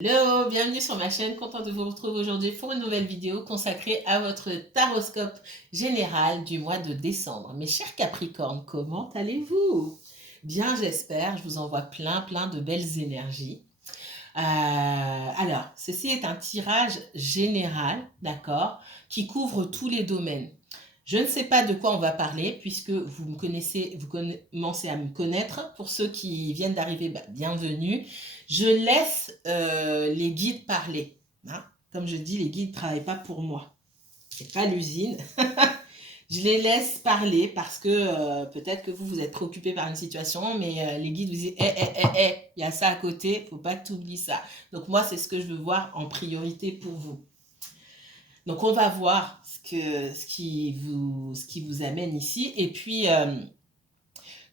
Hello, bienvenue sur ma chaîne, content de vous retrouver aujourd'hui pour une nouvelle vidéo consacrée à votre taroscope général du mois de décembre. Mes chers Capricornes, comment allez-vous? Bien, j'espère, je vous envoie plein de belles énergies. Alors, ceci est un tirage général, d'accord, qui couvre tous les domaines. Je ne sais pas de quoi on va parler puisque vous me connaissez, vous commencez à me connaître. Pour ceux qui viennent d'arriver, bienvenue. Je laisse les guides parler. Hein. Comme je dis, les guides ne travaillent pas pour moi. C'est pas l'usine. Je les laisse parler parce que peut-être que vous êtes préoccupé par une situation, mais les guides vous disent il y a ça à côté, faut pas que tu oublies ça. Donc moi, c'est ce que je veux voir en priorité pour vous. Donc on va voir ce qui vous amène ici. Et puis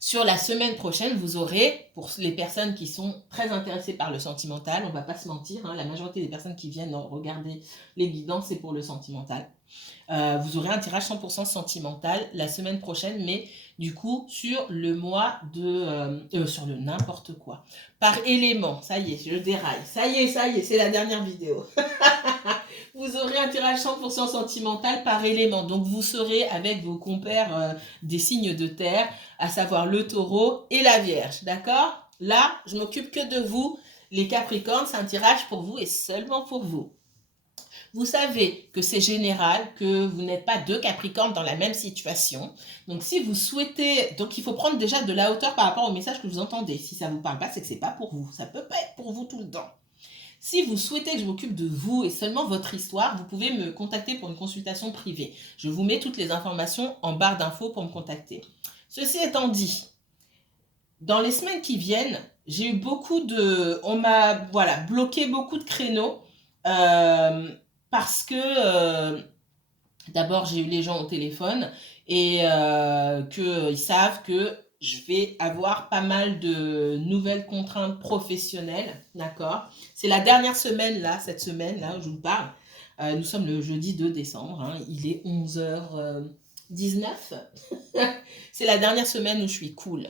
sur la semaine prochaine, vous aurez, pour les personnes qui sont très intéressées par le sentimental, on ne va pas se mentir, hein, la majorité des personnes qui viennent regarder les guidances, c'est pour le sentimental. Vous aurez un tirage 100% sentimental la semaine prochaine, mais du coup sur le mois de... sur le n'importe quoi. Par élément, ça y est, je déraille. Ça y est, c'est la dernière vidéo. Vous aurez un tirage 100% sentimental par élément. Donc vous serez avec vos compères des signes de terre, à savoir le taureau et la vierge. D'accord? Là, je m'occupe que de vous. Les Capricornes, c'est un tirage pour vous et seulement pour vous. Vous savez que c'est général, que vous n'êtes pas deux Capricornes dans la même situation. Donc si vous souhaitez, donc il faut prendre déjà de la hauteur par rapport au message que vous entendez. Si ça ne vous parle pas, c'est que ce n'est pas pour vous. Ça ne peut pas être pour vous tout le temps. Si vous souhaitez que je m'occupe de vous et seulement votre histoire, vous pouvez me contacter pour une consultation privée. Je vous mets toutes les informations en barre d'infos pour me contacter. Ceci étant dit, dans les semaines qui viennent, j'ai eu beaucoup de... On m'a bloqué beaucoup de créneaux parce que d'abord j'ai eu les gens au téléphone et qu'ils savent que je vais avoir pas mal de nouvelles contraintes professionnelles, d'accord? C'est la dernière semaine, là, cette semaine-là, où je vous parle. Nous sommes le jeudi 2 décembre, hein, il est 11h19. C'est la dernière semaine où je suis cool.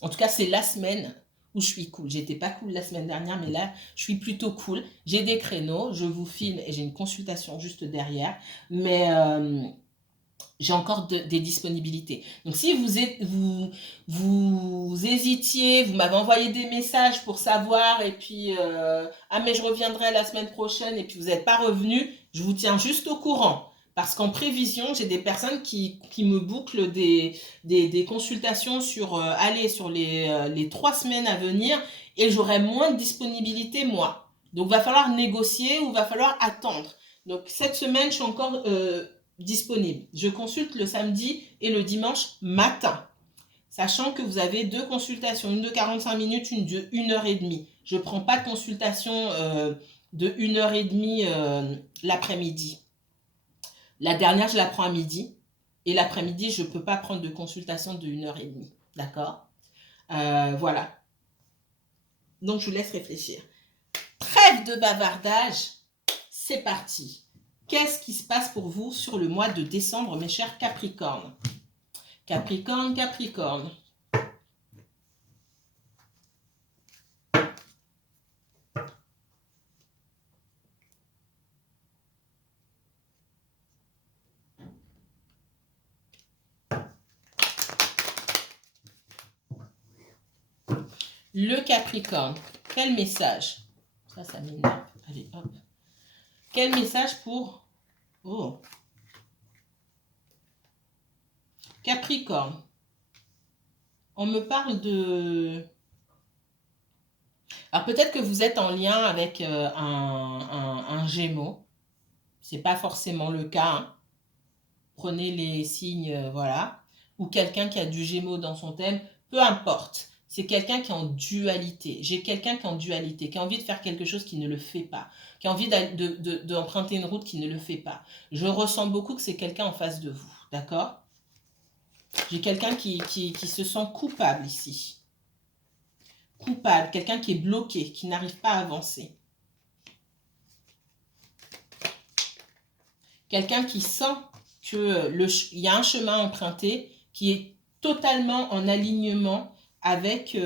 En tout cas, c'est la semaine où je suis cool. J'étais pas cool la semaine dernière, mais là, je suis plutôt cool. J'ai des créneaux, je vous filme et j'ai une consultation juste derrière. Mais j'ai encore des disponibilités. Donc si vous hésitiez, vous m'avez envoyé des messages pour savoir, et puis ah mais je reviendrai la semaine prochaine, et puis vous n'êtes pas revenu, je vous tiens juste au courant. Parce qu'en prévision, j'ai des personnes qui me bouclent des consultations sur, sur les 3 semaines à venir, et j'aurai moins de disponibilité moi. Donc il va falloir négocier ou il va falloir attendre. Donc cette semaine, je suis encore disponible. Je consulte le samedi et le dimanche matin, sachant que vous avez 2 consultations, une de 45 minutes, une de 1h30. Je ne prends pas de consultation de 1h30 l'après-midi. La dernière, je la prends à midi. Et l'après-midi, je ne peux pas prendre de consultation de 1h30. D'accord? Voilà. Donc, je vous laisse réfléchir. Trêve de bavardage. C'est parti. Qu'est-ce qui se passe pour vous sur le mois de décembre, mes chers Capricornes? Capricorne, Capricorne. Le Capricorne, quel message? Ça m'énerve. Allez, hop. Quel message pour... Oh. Capricorne. On me parle de... Alors peut-être que vous êtes en lien avec un Gémeaux. C'est pas forcément le cas. Hein. Prenez les signes, voilà. Ou quelqu'un qui a du Gémeaux dans son thème. Peu importe. C'est quelqu'un qui est en dualité. J'ai quelqu'un qui est en dualité, qui a envie de faire quelque chose qui ne le fait pas, qui a envie d'emprunter une route qui ne le fait pas. Je ressens beaucoup que c'est quelqu'un en face de vous, d'accord? J'ai quelqu'un qui se sent coupable ici. Coupable, quelqu'un qui est bloqué, qui n'arrive pas à avancer. Quelqu'un qui sent qu'il y a un chemin emprunté qui est totalement en alignement avec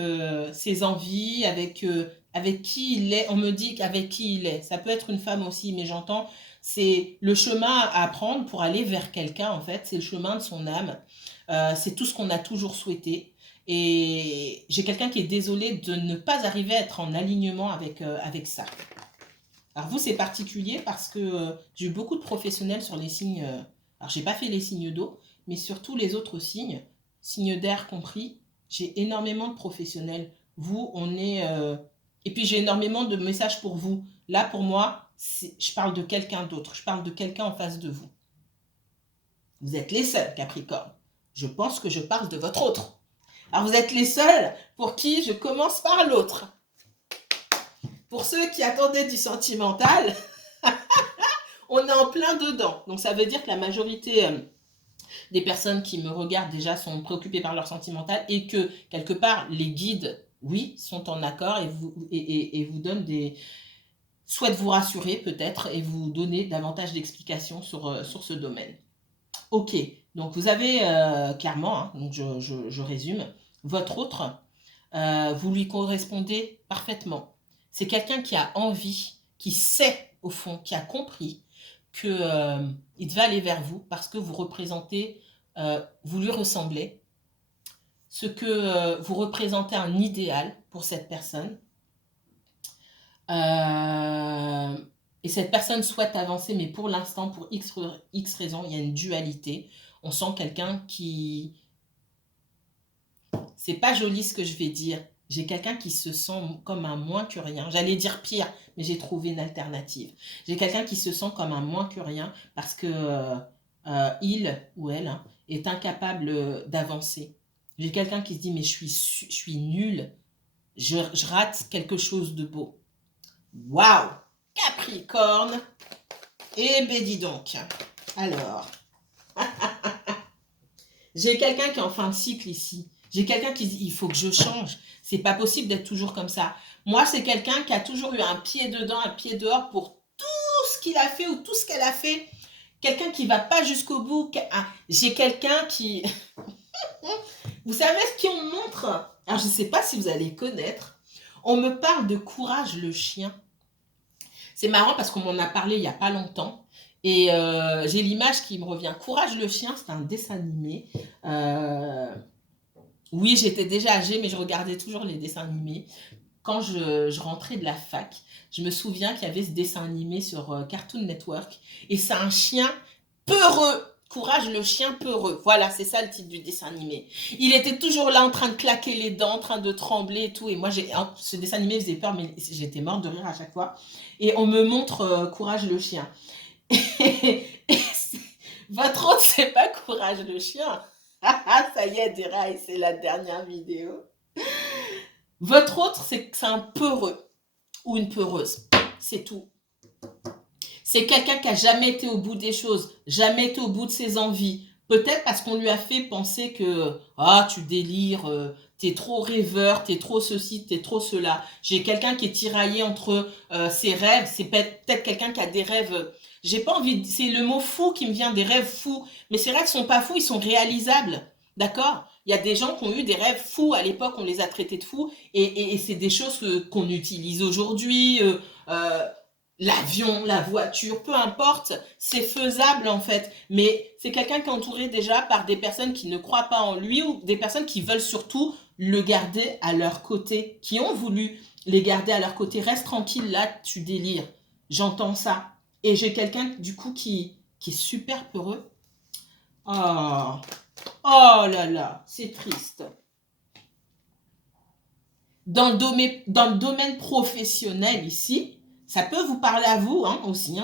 ses envies, avec avec qui il est, on me dit avec qui il est. Ça peut être une femme aussi, mais j'entends, c'est le chemin à prendre pour aller vers quelqu'un, en fait. C'est le chemin de son âme. C'est tout ce qu'on a toujours souhaité. Et j'ai quelqu'un qui est désolé de ne pas arriver à être en alignement avec ça. Alors vous, c'est particulier parce que j'ai eu beaucoup de professionnels sur les signes. Alors, j'ai pas fait les signes d'eau, mais surtout les autres signes, signes d'air compris. J'ai énormément de professionnels. Vous, on est... Et puis, j'ai énormément de messages pour vous. Là, pour moi, je parle de quelqu'un d'autre. Je parle de quelqu'un en face de vous. Vous êtes les seuls, Capricorne. Je pense que je parle de votre autre. Alors, vous êtes les seuls pour qui je commence par l'autre. Pour ceux qui attendaient du sentimental, on est en plein dedans. Donc, ça veut dire que la majorité des personnes qui me regardent déjà sont préoccupées par leur sentimental et que, quelque part, les guides, oui, sont en accord et vous donnent des... souhaitent vous rassurer peut-être et vous donner davantage d'explications sur ce domaine. Ok, donc vous avez clairement, hein, donc je résume, votre autre, vous lui correspondez parfaitement. C'est quelqu'un qui a envie, qui sait au fond, qui a compris qu'il devait aller vers vous parce que vous représentez, vous lui ressemblez, ce que vous représentez un idéal pour cette personne. Et cette personne souhaite avancer, mais pour l'instant, pour X raisons, il y a une dualité. On sent quelqu'un qui... C'est pas joli ce que je vais dire. J'ai quelqu'un qui se sent comme un moins que rien. J'allais dire pire, mais j'ai trouvé une alternative. J'ai quelqu'un qui se sent comme un moins que rien parce que il ou elle est incapable d'avancer. J'ai quelqu'un qui se dit, mais je suis nul. Je rate quelque chose de beau. Waouh! Capricorne. Eh ben dis donc. Alors, j'ai quelqu'un qui est en fin de cycle ici. J'ai quelqu'un qui dit, il faut que je change. C'est pas possible d'être toujours comme ça. Moi, c'est quelqu'un qui a toujours eu un pied dedans, un pied dehors pour tout ce qu'il a fait ou tout ce qu'elle a fait. Quelqu'un qui va pas jusqu'au bout. J'ai quelqu'un qui... Vous savez ce qu'on montre? Alors, je ne sais pas si vous allez connaître. On me parle de Courage le chien. C'est marrant parce qu'on m'en a parlé il n'y a pas longtemps. Et j'ai l'image qui me revient. Courage le chien, c'est un dessin animé. Oui, j'étais déjà âgée, mais je regardais toujours les dessins animés. Quand je rentrais de la fac, je me souviens qu'il y avait ce dessin animé sur Cartoon Network. Et c'est un chien peureux. Courage le chien peureux. Voilà, c'est ça le titre du dessin animé. Il était toujours là en train de claquer les dents, en train de trembler et tout. Et moi, ce dessin animé faisait peur, mais j'étais morte de rire à chaque fois. Et on me montre Courage le chien. Votre autre, c'est pas Courage le chien. Ça y est, déraille, c'est la dernière vidéo. Votre autre, c'est un peureux ou une peureuse. C'est tout. C'est quelqu'un qui n'a jamais été au bout des choses, jamais été au bout de ses envies. Peut-être parce qu'on lui a fait penser que « Ah, tu délires, t'es trop rêveur, t'es trop ceci, t'es trop cela. » J'ai quelqu'un qui est tiraillé entre ses rêves. C'est peut-être quelqu'un qui a des rêves... J'ai pas envie... C'est le mot fou qui me vient, des rêves fous. Mais ces rêves sont pas fous, ils sont réalisables. D'accord? Il y a des gens qui ont eu des rêves fous. À l'époque, on les a traités de fous. Et c'est des choses qu'on utilise aujourd'hui. L'avion, la voiture, peu importe, c'est faisable en fait. Mais c'est quelqu'un qui est entouré déjà par des personnes qui ne croient pas en lui ou des personnes qui veulent surtout le garder à leur côté, qui ont voulu les garder à leur côté. Reste tranquille, là, tu délires. J'entends ça. Et j'ai quelqu'un du coup qui est super peureux. Oh, oh là là, c'est triste. Dans le domaine professionnel ici, ça peut vous parler à vous aussi.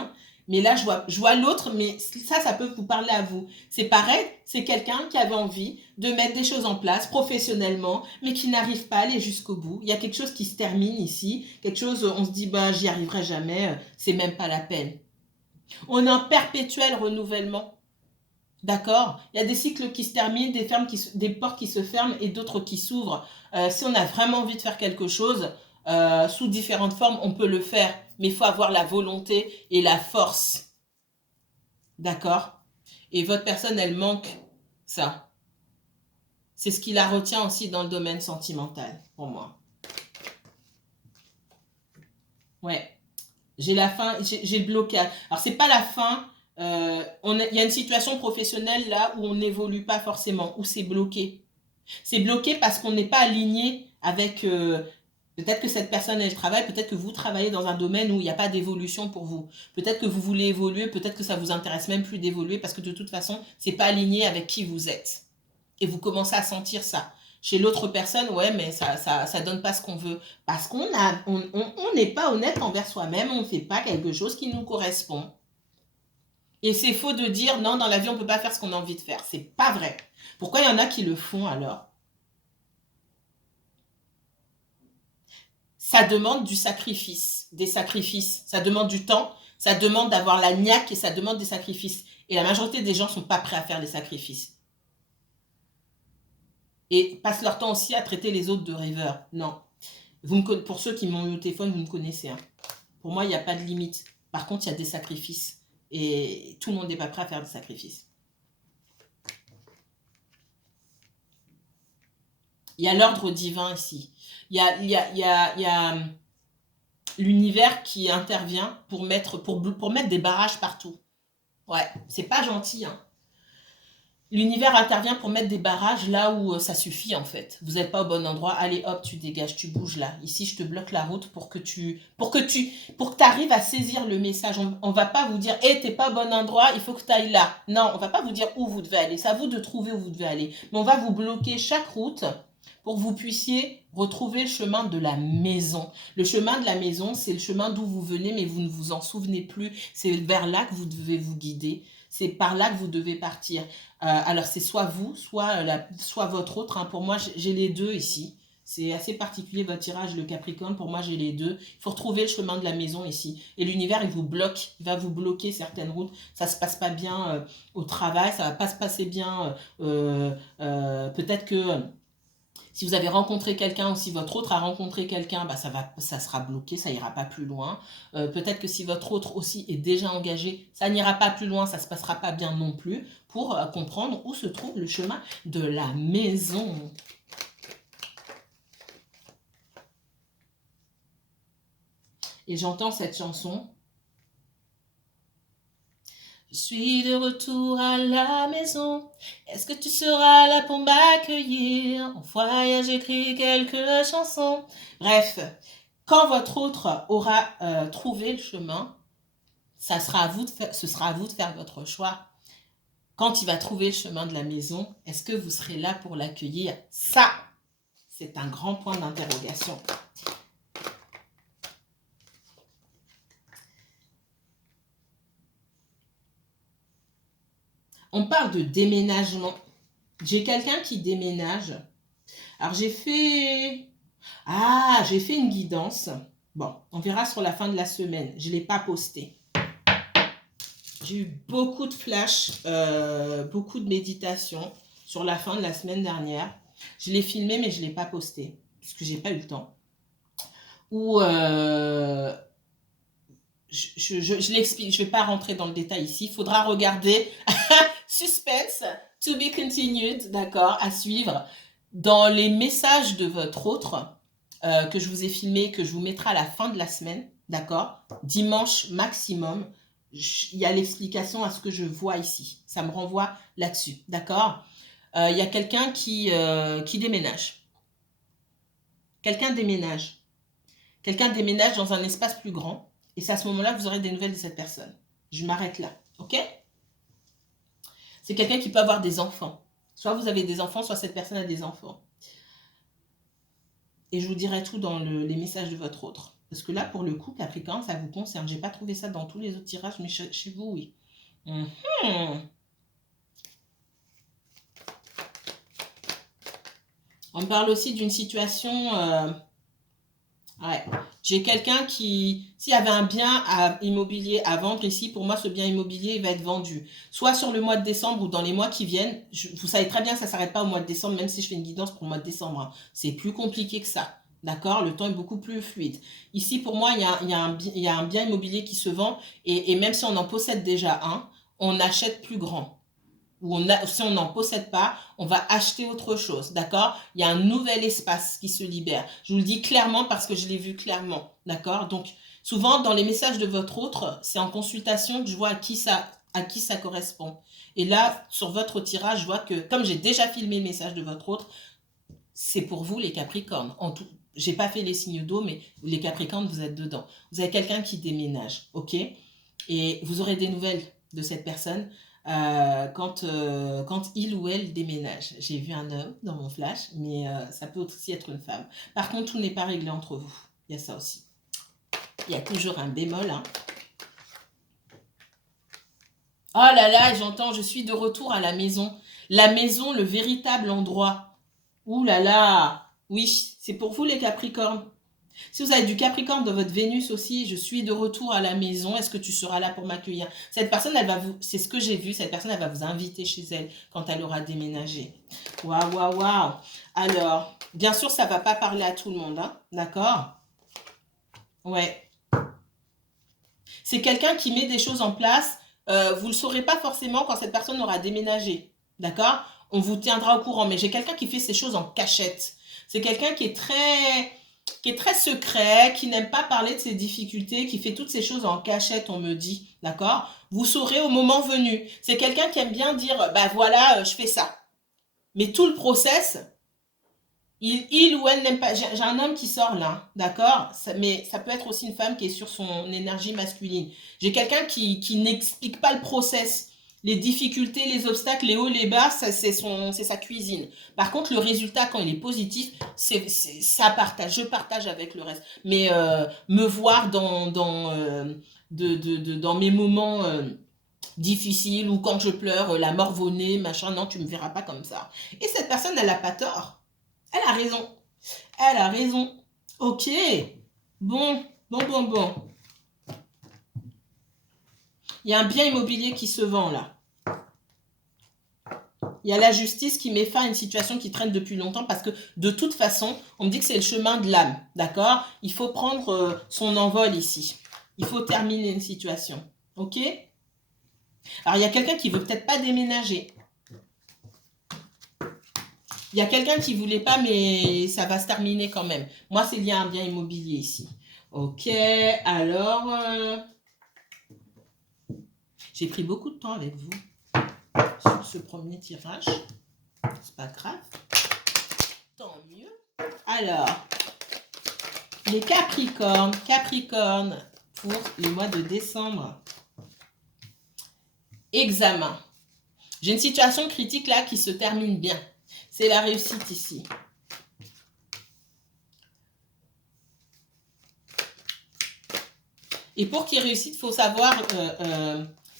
Mais là, je vois l'autre, mais ça peut vous parler à vous. C'est pareil, c'est quelqu'un qui avait envie de mettre des choses en place professionnellement, mais qui n'arrive pas à aller jusqu'au bout. Il y a quelque chose qui se termine ici, quelque chose, on se dit, bah, j'y arriverai jamais, c'est même pas la peine. On est en perpétuel renouvellement. D'accord? Il y a des cycles qui se terminent, des portes qui se ferment et d'autres qui s'ouvrent. Si on a vraiment envie de faire quelque chose, sous différentes formes, on peut le faire. Mais il faut avoir la volonté et la force. D'accord? Et votre personne, elle manque ça. C'est ce qui la retient aussi dans le domaine sentimental, pour moi. Ouais. J'ai la fin, j'ai le blocage. Alors, c'est pas la fin. Il y a une situation professionnelle là où on n'évolue pas forcément, où c'est bloqué. C'est bloqué parce qu'on n'est pas aligné avec... peut-être que cette personne, elle travaille, peut-être que vous travaillez dans un domaine où il n'y a pas d'évolution pour vous. Peut-être que vous voulez évoluer, peut-être que ça vous intéresse même plus d'évoluer parce que de toute façon, c'est pas aligné avec qui vous êtes. Et vous commencez à sentir ça. Chez l'autre personne, ouais, mais ça donne pas ce qu'on veut. Parce qu'on n'est pas honnête envers soi-même, on ne fait pas quelque chose qui nous correspond. Et c'est faux de dire, non, dans la vie, on ne peut pas faire ce qu'on a envie de faire. C'est pas vrai. Pourquoi il y en a qui le font alors? Ça demande du sacrifice, des sacrifices. Ça demande du temps, ça demande d'avoir la niaque et ça demande des sacrifices. Et la majorité des gens ne sont pas prêts à faire des sacrifices. Et passent leur temps aussi à traiter les autres de rêveurs. Non. Pour ceux qui m'ont eu au téléphone, vous me connaissez. Hein. Pour moi, il n'y a pas de limite. Par contre, il y a des sacrifices. Et tout le monde n'est pas prêt à faire des sacrifices. Il y a l'ordre divin ici. Il y a l'univers qui intervient pour mettre des barrages partout. Ouais, c'est pas gentil. Hein. L'univers intervient pour mettre des barrages là où ça suffit en fait. Vous n'êtes pas au bon endroit, allez hop, tu dégages, tu bouges là. Ici, je te bloque la route pour que tu arrives à saisir le message. On va pas vous dire, hé, t'es pas au bon endroit, il faut que tu ailles là. Non, on va pas vous dire où vous devez aller. C'est à vous de trouver où vous devez aller. Mais on va vous bloquer chaque route pour que vous puissiez retrouver le chemin de la maison. Le chemin de la maison, c'est le chemin d'où vous venez, mais vous ne vous en souvenez plus. C'est vers là que vous devez vous guider. C'est par là que vous devez partir. Alors, c'est soit vous, soit votre autre. Hein. Pour moi, j'ai les deux ici. C'est assez particulier votre tirage, le Capricorne. Pour moi, j'ai les deux. Il faut retrouver le chemin de la maison ici. Et l'univers, il vous bloque. Il va vous bloquer certaines routes. Ça ne se passe pas bien au travail. Ça ne va pas se passer bien. Peut-être que... si vous avez rencontré quelqu'un ou si votre autre a rencontré quelqu'un, bah ça sera bloqué, ça ira pas plus loin. Peut-être que si votre autre aussi est déjà engagé, ça n'ira pas plus loin, ça se passera pas bien non plus pour comprendre où se trouve le chemin de la maison. Et j'entends cette chanson. Je suis de retour à la maison. Est-ce que tu seras là pour m'accueillir? En voyage, j'écris quelques chansons. Bref, quand votre autre aura trouvé le chemin, ce sera à vous de faire votre choix. Quand il va trouver le chemin de la maison, est-ce que vous serez là pour l'accueillir? Ça, c'est un grand point d'interrogation. On parle de déménagement. J'ai quelqu'un qui déménage. Alors, j'ai fait une guidance. Bon, on verra sur la fin de la semaine. Je ne l'ai pas posté. J'ai eu beaucoup de flash, beaucoup de méditation sur la fin de la semaine dernière. Je l'ai filmé, mais je ne l'ai pas posté, parce que je n'ai pas eu le temps. Ou je l'explique, je ne vais pas rentrer dans le détail ici. Il faudra regarder. Suspense, to be continued, d'accord, à suivre. Dans les messages de votre autre, que je vous ai filmé, que je vous mettrai à la fin de la semaine, d'accord, dimanche maximum, il y a l'explication à ce que je vois ici. Ça me renvoie là-dessus, d'accord. Il y a quelqu'un qui déménage. Quelqu'un déménage. Quelqu'un déménage dans un espace plus grand. Et c'est à ce moment-là que vous aurez des nouvelles de cette personne. Je m'arrête là, ok? C'est quelqu'un qui peut avoir des enfants. Soit vous avez des enfants, soit cette personne a des enfants. Et je vous dirai tout dans les messages de votre autre. Parce que là, pour le coup, Capricorne, ça vous concerne. Je n'ai pas trouvé ça dans tous les autres tirages, mais chez vous, oui. On me parle aussi d'une situation... ouais. J'ai quelqu'un qui, s'il y avait un bien immobilier à vendre ici, pour moi, ce bien immobilier il va être vendu. Soit sur le mois de décembre ou dans les mois qui viennent. Vous savez très bien que ça ne s'arrête pas au mois de décembre, même si je fais une guidance pour le mois de décembre. Hein. C'est plus compliqué que ça. D'accord? Le temps est beaucoup plus fluide. Ici, pour moi, il y a un bien immobilier qui se vend. Et même si on en possède déjà un, on achète plus grand. Ou si on n'en possède pas, on va acheter autre chose, d'accord? Il y a un nouvel espace qui se libère. Je vous le dis clairement parce que je l'ai vu clairement, d'accord? Donc, Souvent, dans les messages de votre autre, c'est en consultation que je vois à qui ça correspond. Et là, sur votre tirage, je vois que, comme j'ai déjà filmé le message de votre autre, c'est pour vous les Capricornes. J'ai pas fait les signes d'eau, mais les Capricornes, vous êtes dedans. Vous avez quelqu'un qui déménage, ok? Et vous aurez des nouvelles de cette personne quand il ou elle déménage. J'ai vu un homme dans mon flash, mais ça peut aussi être une femme. Par contre, tout n'est pas réglé entre vous. Il y a ça aussi. Il y a toujours un bémol, hein. Oh là là, j'entends, je suis de retour à la maison. La maison, le véritable endroit. Ouh là là, oui, c'est pour vous les Capricornes. Si vous avez du Capricorne dans votre Vénus aussi, je suis de retour à la maison, est-ce que tu seras là pour m'accueillir? Cette personne, elle va vous, c'est ce que j'ai vu, cette personne, elle va vous inviter chez elle quand elle aura déménagé. Waouh, waouh, waouh. Alors, bien sûr, ça ne va pas parler à tout le monde, hein, d'accord? Ouais. C'est quelqu'un qui met des choses en place, vous ne le saurez pas forcément quand cette personne aura déménagé, d'accord? On vous tiendra au courant, mais j'ai quelqu'un qui fait ces choses en cachette. C'est quelqu'un qui est très secret, qui n'aime pas parler de ses difficultés, qui fait toutes ces choses en cachette, on me dit, d'accord? Vous saurez au moment venu. C'est quelqu'un qui aime bien dire, bah voilà, je fais ça. Mais tout le process, il ou elle n'aime pas. J'ai un homme qui sort là, d'accord? Mais ça peut être aussi une femme qui est sur son énergie masculine. J'ai quelqu'un qui n'explique pas le process. Les difficultés, les obstacles, les hauts, les bas, c'est sa cuisine. Par contre, le résultat, quand il est positif, ça partage. Je partage avec le reste. Mais me voir dans mes moments difficiles ou quand je pleure, la morve-au-nez, machin, non, tu me verras pas comme ça. Et cette personne, elle n'a pas tort. Elle a raison. Elle a raison. Ok. Bon, bon, bon, bon. Il y a un bien immobilier qui se vend là. Il y a la justice qui met fin à une situation qui traîne depuis longtemps parce que de toute façon, on me dit que c'est le chemin de l'âme. D'accord? Il faut prendre son envol ici. Il faut terminer une situation. Ok? Alors, il y a quelqu'un qui veut peut-être pas déménager. Il y a quelqu'un qui voulait pas, mais ça va se terminer quand même. Moi, c'est lié à un bien immobilier ici. Ok, alors... j'ai pris beaucoup de temps avec vous sur ce premier tirage. C'est pas grave. Tant mieux. Alors, les Capricornes. Capricorne pour le mois de décembre. Examen. J'ai une situation critique là qui se termine bien. C'est la réussite ici. Et pour qu'il réussisse, il faut savoir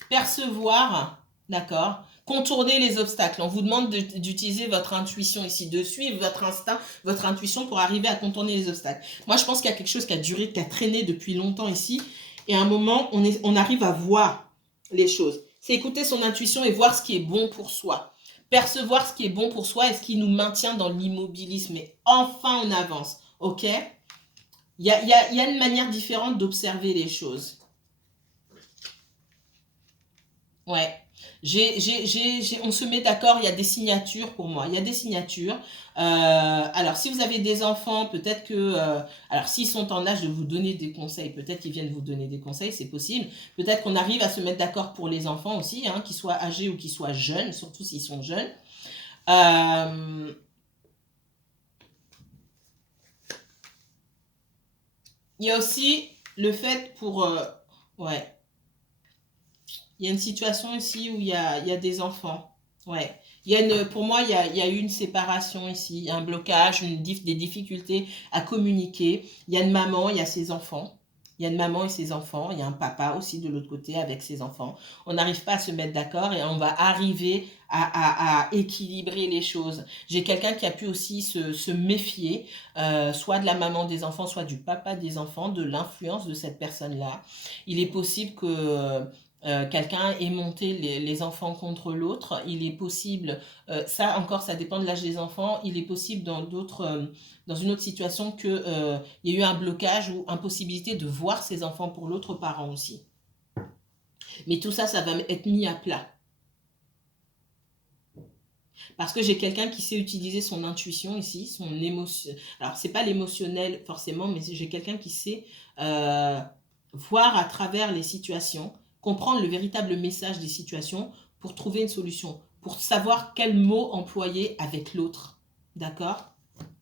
percevoir, d'accord, contourner les obstacles. On vous demande d'utiliser votre intuition ici, de suivre votre instinct, votre intuition pour arriver à contourner les obstacles. Moi, je pense qu'il y a quelque chose qui a duré, qui a traîné depuis longtemps ici. Et à un moment, on arrive à voir les choses. C'est écouter son intuition et voir ce qui est bon pour soi. Percevoir ce qui est bon pour soi et ce qui nous maintient dans l'immobilisme. Et enfin, on avance. OK? Il y a une manière différente d'observer les choses. Ouais. On se met d'accord, il y a des signatures pour moi. Il y a des signatures. Alors, si vous avez des enfants, peut-être que... alors, s'ils sont en âge de vous donner des conseils, peut-être qu'ils viennent vous donner des conseils, c'est possible. Peut-être qu'on arrive à se mettre d'accord pour les enfants aussi, hein, qu'ils soient âgés ou qu'ils soient jeunes, surtout s'ils sont jeunes. Il y a aussi le fait pour... ouais. Il y a une situation ici où il y a des enfants. Ouais. Pour moi, il y a eu une séparation ici, un blocage, des difficultés à communiquer. Il y a une maman, il y a ses enfants. Il y a une maman et ses enfants. Il y a un papa aussi de l'autre côté avec ses enfants. On n'arrive pas à se mettre d'accord et on va arriver à équilibrer les choses. J'ai quelqu'un qui a pu aussi se méfier, soit de la maman des enfants, soit du papa des enfants, de l'influence de cette personne-là. Il est possible que quelqu'un ait monté les enfants contre l'autre. Il est possible, ça encore, ça dépend de l'âge des enfants. Il est possible dans une autre situation que il y a eu un blocage ou impossibilité de voir ses enfants pour l'autre parent aussi. Mais tout ça, ça va être mis à plat. Parce que j'ai quelqu'un qui sait utiliser son intuition ici, son émotion. Alors, c'est pas l'émotionnel forcément, mais j'ai quelqu'un qui sait voir à travers les situations, comprendre le véritable message des situations pour trouver une solution, pour savoir quel mot employer avec l'autre. D'accord?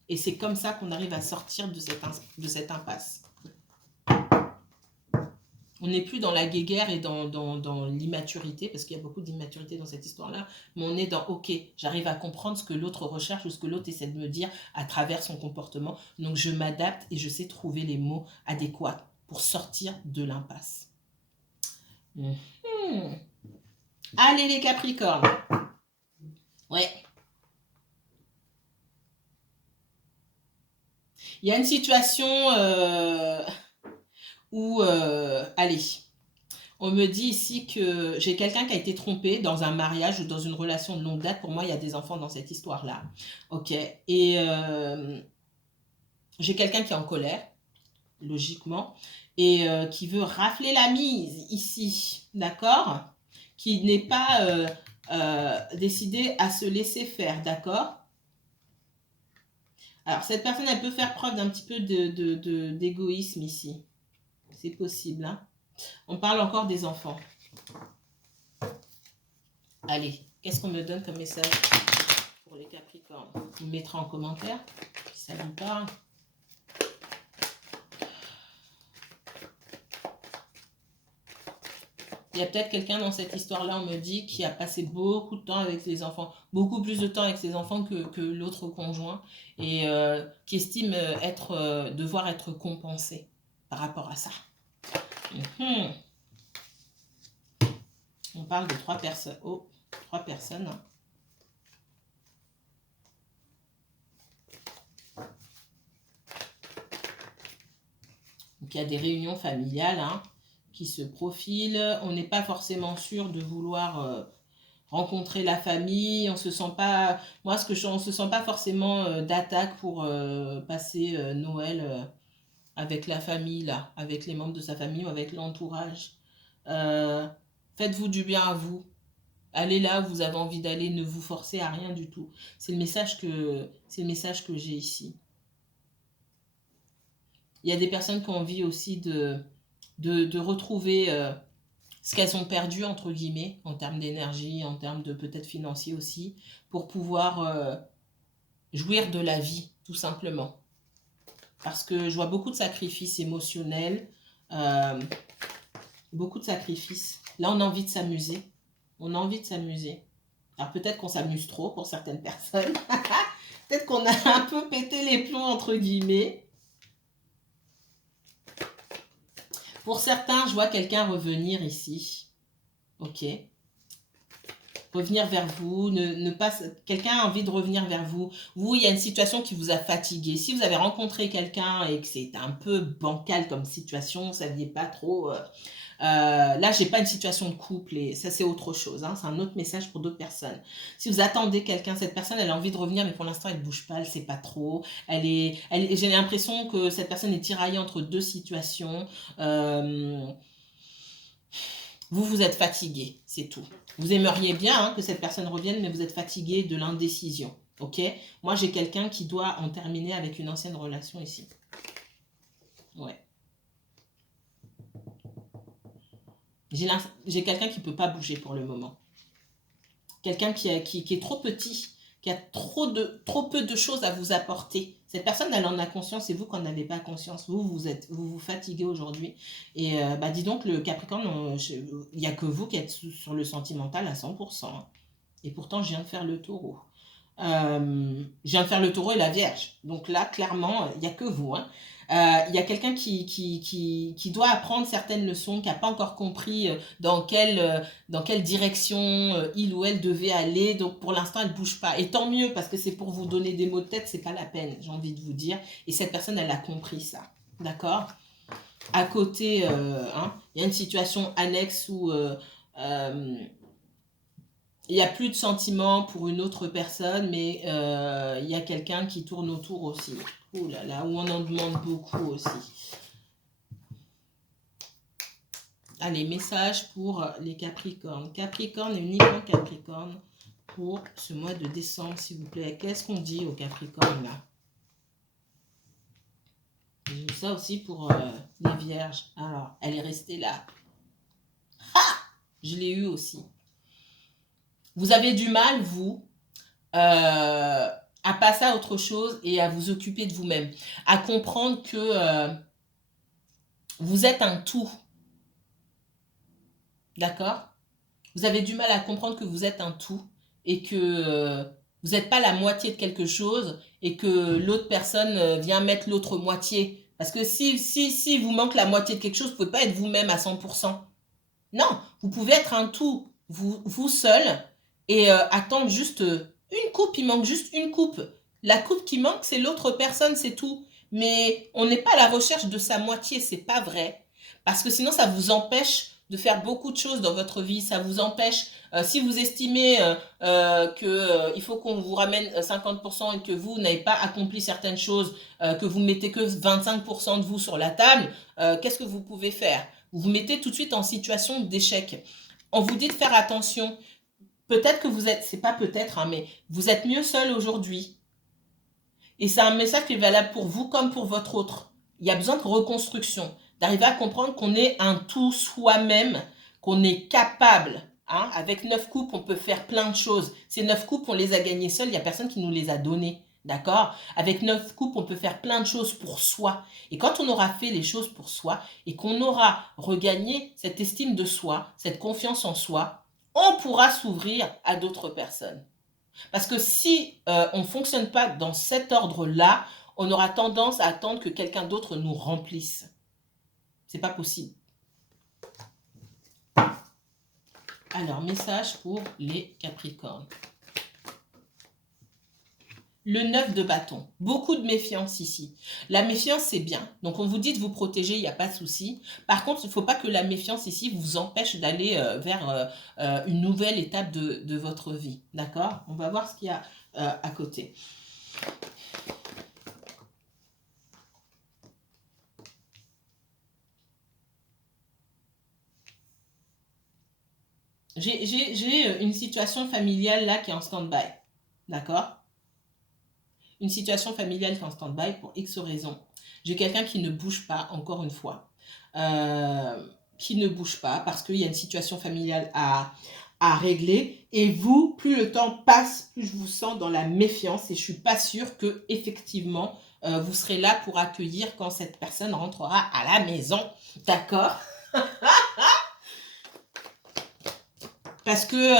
Et c'est comme ça qu'on arrive à sortir de cette impasse. On n'est plus dans la guéguerre et dans l'immaturité, parce qu'il y a beaucoup d'immaturité dans cette histoire-là, mais on est dans, ok, j'arrive à comprendre ce que l'autre recherche ou ce que l'autre essaie de me dire à travers son comportement. Donc je m'adapte et je sais trouver les mots adéquats pour sortir de l'impasse. Allez les Capricornes. Ouais. Il y a une situation où, allez, on me dit ici que j'ai quelqu'un qui a été trompé dans un mariage ou dans une relation de longue date. Pour moi, il y a des enfants dans cette histoire-là. Ok. Et j'ai quelqu'un qui est en colère, logiquement, et qui veut rafler la mise ici. D'accord? Qui n'est pas décidé à se laisser faire. D'accord? Alors, cette personne, elle peut faire preuve d'un petit peu d'égoïsme ici. C'est possible. Hein? On parle encore des enfants. Allez, qu'est-ce qu'on me donne comme message pour les Capricornes? Vous mettrez en commentaire si ça vous parle. Il y a peut-être quelqu'un dans cette histoire-là, on me dit, qui a passé beaucoup de temps avec les enfants, beaucoup plus de temps avec ses enfants que l'autre conjoint, et qui estime devoir être compensé par rapport à ça. On parle de 3 personnes. Oh, 3 personnes. Donc, il y a des réunions familiales qui se profilent. On n'est pas forcément sûr de vouloir rencontrer la famille. On se sent pas... Moi, on se sent pas forcément d'attaque pour passer Noël avec la famille, là, avec les membres de sa famille ou avec l'entourage. Faites-vous du bien à vous. Allez là où vous avez envie d'aller, ne vous forcez à rien du tout. C'est le message que j'ai ici. Il y a des personnes qui ont envie aussi de retrouver ce qu'elles ont perdu, entre guillemets, en termes d'énergie, en termes de peut-être financier aussi, pour pouvoir jouir de la vie, tout simplement. Parce que je vois beaucoup de sacrifices émotionnels, beaucoup de sacrifices. Là, on a envie de s'amuser. On a envie de s'amuser. Alors peut-être qu'on s'amuse trop pour certaines personnes. Peut-être qu'on a un peu pété les plombs, entre guillemets. Pour certains, je vois quelqu'un revenir ici. Ok. Revenir vers vous. Quelqu'un a envie de revenir vers vous. Vous, il y a une situation qui vous a fatigué. Si vous avez rencontré quelqu'un et que c'est un peu bancal comme situation, vous ne saviez pas trop... là, j'ai pas une situation de couple et ça, c'est autre chose. C'est un autre message pour d'autres personnes. Si vous attendez quelqu'un, cette personne, elle a envie de revenir, mais pour l'instant, elle bouge pas, elle sait pas trop. J'ai l'impression que cette personne est tiraillée entre 2 situations. Vous êtes fatigué, c'est tout. Vous aimeriez bien que cette personne revienne, mais vous êtes fatigué de l'indécision. Ok? Moi, j'ai quelqu'un qui doit en terminer avec une ancienne relation ici. Ouais. J'ai quelqu'un qui ne peut pas bouger pour le moment. Quelqu'un qui est trop petit, qui a trop peu de choses à vous apporter. Cette personne, elle en a conscience et vous, quand n'avez pas conscience, vous fatiguez aujourd'hui. Et dis donc, le Capricorne, il n'y a que vous qui êtes sur le sentimental à 100%. Et pourtant, je viens de faire le taureau. Je viens de faire le taureau et la vierge. Donc là, clairement, il n'y a que vous. Il y a quelqu'un qui doit apprendre certaines leçons, qui n'a pas encore compris dans quelle direction il ou elle devait aller. Donc pour l'instant, elle ne bouge pas. Et tant mieux, parce que c'est pour vous donner des mots de tête, c'est pas la peine, j'ai envie de vous dire. Et cette personne, elle a compris ça. D'accord? À côté, il y a une situation annexe où il n'y a plus de sentiments pour une autre personne, mais il y a quelqu'un qui tourne autour aussi. Ouh là là, où on en demande beaucoup aussi. Allez, message pour les Capricornes. Capricorne et uniquement Capricorne pour ce mois de décembre, s'il vous plaît. Qu'est-ce qu'on dit aux Capricornes là? Vous ça aussi pour les vierges. Alors, elle est restée là. Ah! Je l'ai eu aussi. Vous avez du mal, vous, à passer à autre chose et à vous occuper de vous-même. À comprendre que vous êtes un tout. D'accord? Vous avez du mal à comprendre que vous êtes un tout et que vous n'êtes pas la moitié de quelque chose et que l'autre personne vient mettre l'autre moitié. Parce que si vous manque la moitié de quelque chose, vous ne pouvez pas être vous-même à 100%. Non, vous pouvez être un tout, vous seul, et attendre juste une coupe, il manque juste une coupe. La coupe qui manque, c'est l'autre personne, c'est tout. Mais on n'est pas à la recherche de sa moitié, c'est pas vrai. Parce que sinon, ça vous empêche de faire beaucoup de choses dans votre vie. Ça vous empêche, si vous estimez qu'il faut qu'on vous ramène 50% et que vous n'avez pas accompli certaines choses, que vous mettez que 25% de vous sur la table, qu'est-ce que vous pouvez faire? Vous vous mettez tout de suite en situation d'échec. On vous dit de faire attention. Peut-être que vous êtes, c'est pas peut-être, hein, mais vous êtes mieux seul aujourd'hui. Et c'est un message qui est valable pour vous comme pour votre autre. Il y a besoin de reconstruction, d'arriver à comprendre qu'on est un tout soi-même, qu'on est capable. Hein, avec 9 coupes, on peut faire plein de choses. Ces 9 coupes, on les a gagnées seuls, il n'y a personne qui nous les a données. D'accord? Avec 9 coupes, on peut faire plein de choses pour soi. Et quand on aura fait les choses pour soi et qu'on aura regagné cette estime de soi, cette confiance en soi, on pourra s'ouvrir à d'autres personnes. Parce que si on ne fonctionne pas dans cet ordre-là, on aura tendance à attendre que quelqu'un d'autre nous remplisse. C'est pas possible. Alors, message pour les Capricornes. Le 9 de bâton. Beaucoup de méfiance ici. La méfiance, c'est bien. Donc, on vous dit de vous protéger, il n'y a pas de souci. Par contre, il ne faut pas que la méfiance ici vous empêche d'aller vers une nouvelle étape de votre vie. D'accord? On va voir ce qu'il y a à côté. J'ai une situation familiale là qui est en stand-by. D'accord? Une situation familiale qui est en stand-by pour X raisons. J'ai quelqu'un qui ne bouge pas, encore une fois. Qui ne bouge pas parce qu'il y a une situation familiale à régler. Et vous, plus le temps passe, plus je vous sens dans la méfiance. Et je ne suis pas sûre que effectivement vous serez là pour accueillir quand cette personne rentrera à la maison. D'accord? Parce que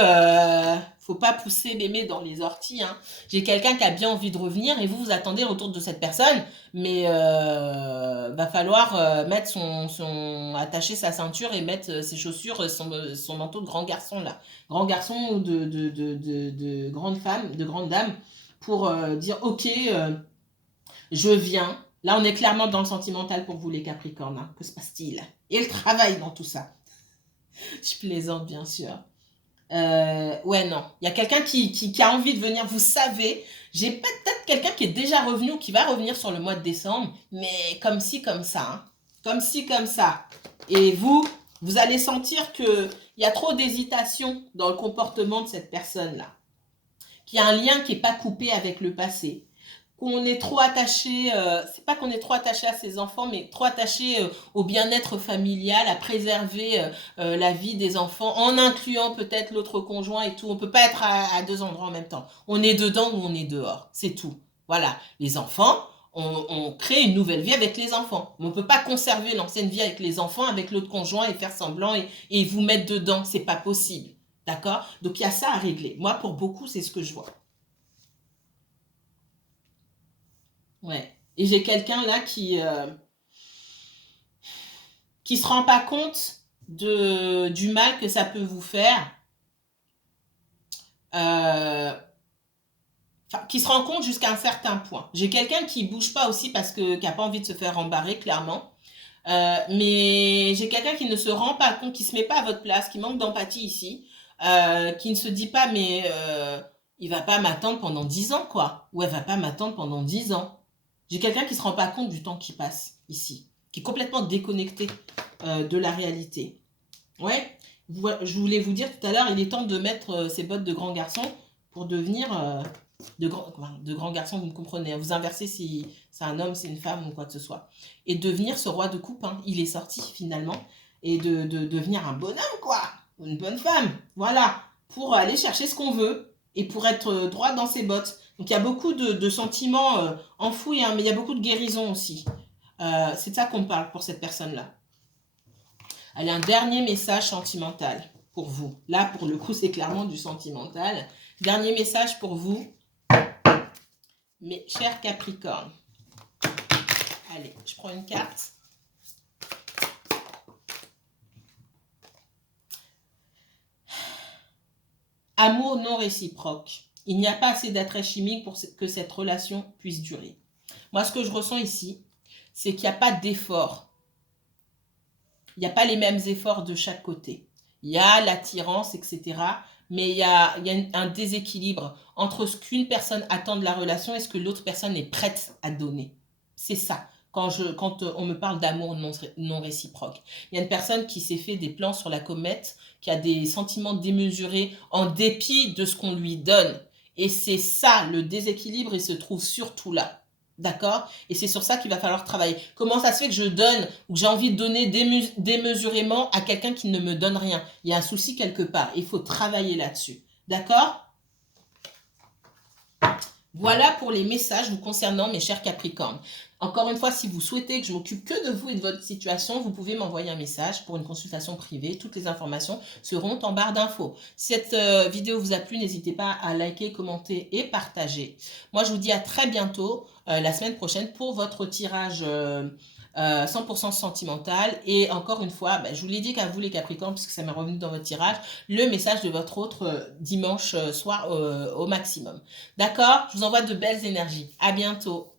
faut pas pousser mémé dans les orties. Hein. J'ai quelqu'un qui a bien envie de revenir et vous attendez le retour de cette personne, mais va falloir mettre attacher sa ceinture et mettre ses chaussures, son manteau de grand garçon là, grand garçon ou de grande femme, de grande dame, pour dire ok, je viens. Là, on est clairement dans le sentimental pour vous les Capricornes. Hein. Que se passe-t-il? Et le travail dans tout ça. Je plaisante bien sûr. Ouais, non. Il y a quelqu'un qui a envie de venir. Vous savez, j'ai peut-être quelqu'un qui est déjà revenu ou qui va revenir sur le mois de décembre, mais comme ci, comme ça. Hein. Comme ci, comme ça. Et vous allez sentir qu'il y a trop d'hésitation dans le comportement de cette personne-là. Qu'il y a un lien qui n'est pas coupé avec le passé. Qu'on est trop attaché, c'est pas qu'on est trop attaché à ses enfants, mais trop attaché au bien-être familial, à préserver la vie des enfants, en incluant peut-être l'autre conjoint et tout. On peut pas être à deux endroits en même temps. On est dedans ou on est dehors, c'est tout. Voilà, les enfants, on crée une nouvelle vie avec les enfants. On peut pas conserver l'ancienne vie avec les enfants, avec l'autre conjoint et faire semblant et vous mettre dedans, c'est pas possible. D'accord? Donc il y a ça à régler. Moi, pour beaucoup, c'est ce que je vois. Ouais. Et j'ai quelqu'un là qui se rend pas compte du mal que ça peut vous faire. Qui se rend compte jusqu'à un certain point. J'ai quelqu'un qui bouge pas aussi parce que qui a pas envie de se faire embarrer, clairement. Mais j'ai quelqu'un qui ne se rend pas compte, qui se met pas à votre place, qui manque d'empathie ici, qui ne se dit pas mais il va pas m'attendre pendant 10 ans quoi. Ou elle va pas m'attendre pendant 10 ans. J'ai quelqu'un qui ne se rend pas compte du temps qui passe ici, qui est complètement déconnecté de la réalité. Ouais, je voulais vous dire tout à l'heure, il est temps de mettre ses bottes de grand garçon pour devenir de grands garçons, vous me comprenez. Vous inversez si c'est un homme, c'est une femme ou quoi que ce soit. Et devenir ce roi de coupe, hein, il est sorti finalement. Et de devenir un bonhomme, quoi. Une bonne femme. Voilà. Pour aller chercher ce qu'on veut et pour être droit dans ses bottes. Donc il y a beaucoup de sentiments enfouis, hein, mais il y a beaucoup de guérison aussi. C'est de ça qu'on parle pour cette personne-là. Allez, un dernier message sentimental pour vous. Là, pour le coup, c'est clairement du sentimental. Dernier message pour vous, mes chers Capricornes. Allez, je prends une carte. Amour non réciproque. Il n'y a pas assez d'attrait chimique pour que cette relation puisse durer. Moi, ce que je ressens ici, c'est qu'il n'y a pas d'effort. Il n'y a pas les mêmes efforts de chaque côté. Il y a l'attirance, etc. Mais il y a un déséquilibre entre ce qu'une personne attend de la relation et ce que l'autre personne est prête à donner. C'est ça. Quand on me parle d'amour non réciproque. Il y a une personne qui s'est fait des plans sur la comète, qui a des sentiments démesurés en dépit de ce qu'on lui donne. Et c'est ça, le déséquilibre, il se trouve surtout là. D'accord? Et c'est sur ça qu'il va falloir travailler. Comment ça se fait que je donne ou que j'ai envie de donner démesurément à quelqu'un qui ne me donne rien? Il y a un souci quelque part. Il faut travailler là-dessus. D'accord? Voilà pour les messages vous concernant, mes chers Capricornes. Encore une fois, si vous souhaitez que je m'occupe que de vous et de votre situation, vous pouvez m'envoyer un message pour une consultation privée. Toutes les informations seront en barre d'infos. Si cette vidéo vous a plu, n'hésitez pas à liker, commenter et partager. Moi, je vous dis à très bientôt, la semaine prochaine, pour votre tirage 100% sentimental. Et encore une fois, je vous l'ai dit qu'à vous les Capricornes, puisque ça m'est revenu dans votre tirage, le message de votre autre dimanche soir au maximum. D'accord? Je vous envoie de belles énergies. À bientôt.